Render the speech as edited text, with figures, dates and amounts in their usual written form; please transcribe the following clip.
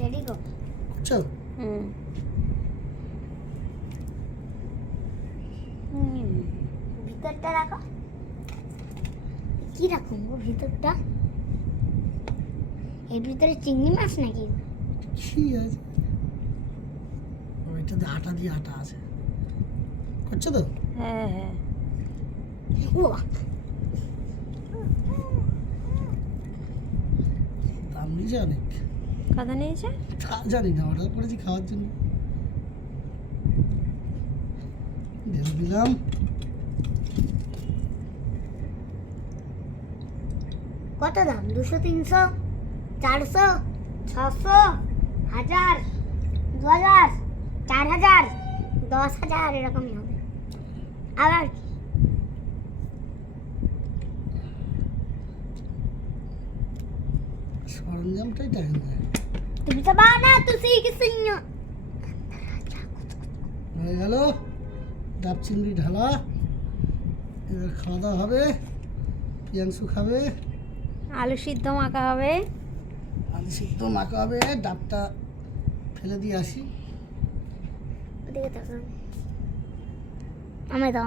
Ready go বুঝছো? ভিতরটা রাখো। কি রাখুন গো ভিতরটা? এর ভিতরে চিংড়ি মাছ নাকি? কি আছে ওইটাতে আটা দিয়ে আটা আছে, করছো তো? হ্যাঁ হ্যাঁ ও দাম নিয়েছে অনেক, কত নিয়েছে? তা জানি না, অর্ডার করেছি খাওয়ার জন্য। ঢেলে দিলাম। কত দাম? 200, 300, 400, 600, 1000, 2000, 4000, 10,000 এরকমই হবে। আবার কি? সরঞ্জামটাই টাইম নেয়। তুমি তো বানা তুই কি সিনিয়র হয়ে গেল ডাব চিংড়ি ঢালা। এবার খাওয়া দাওয়া হবে, পিয়াংশু খাবে, আলু সিদ্ধ মাখা হবে। আলু সিদ্ধ মাখা হবে। ডাবটা ফেলে দিয়ে আসি। ওদিকে তাকাও। আমায় দাও